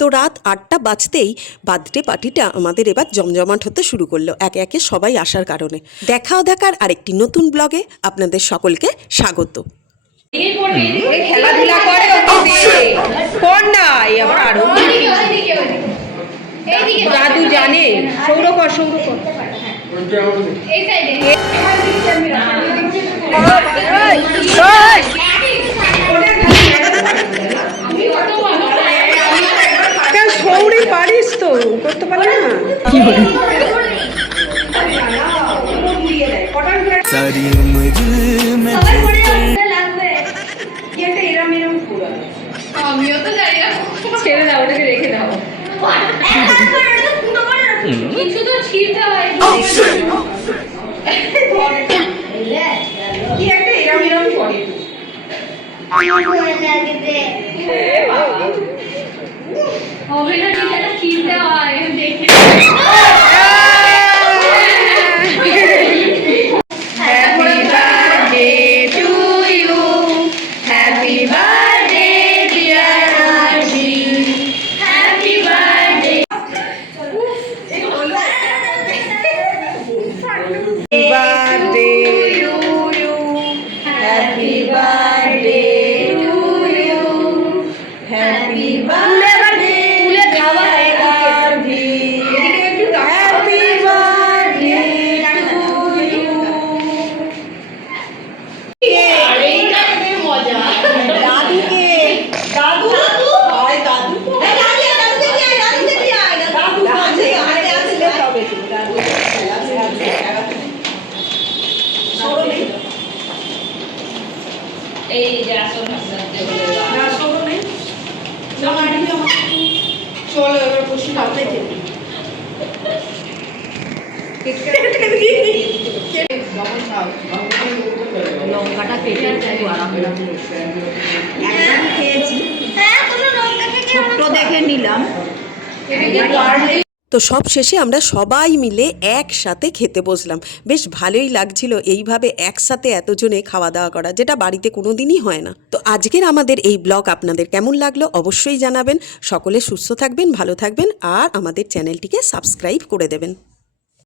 তো রাত ৮টা বাজতেই বার্থডে পার্টিটা আমাদের এবার জমজমাট হতে শুরু করলো, একে একে সবাই আসার কারণে। দেখাও দেখার আরেকটি নতুন ব্লগে আপনাদের সকলকে স্বাগত। খেলাধুলা করে কোন নাই আবার আরো দাদু জানে সৌরকর সৌরি পারিস তো করতে পারলে না কি বলে সারি উমর মে আমিও তো জানি না, ছেড়ে দাও ওটাকে, রেখে দাও। কিছু তো ছিঁড়তে হয় কি একটা এরম এরম করে অভিনয়টা ছিঁড়তে হয় দেখে। চলো এবার বসি লঙ্কাটা কেটে একদম খেয়েছি, ছোট্ট দেখে নিলাম। তো সব শেষে আমরা সবাই মিলে একসাথে খেতে বসলাম। বেশ ভালোই লাগছিল এইভাবে একসাথে এতজনে খাওয়া দাওয়া করা, যেটা বাড়িতে কোনো দিনই হয় না। তো আজকের আমাদের এই ব্লগ আপনাদের কেমন লাগলো অবশ্যই জানাবেন। সকলে সুস্থ থাকবেন, ভালো থাকবেন, আর আমাদের চ্যানেলটিকে সাবস্ক্রাইব করে দেবেন।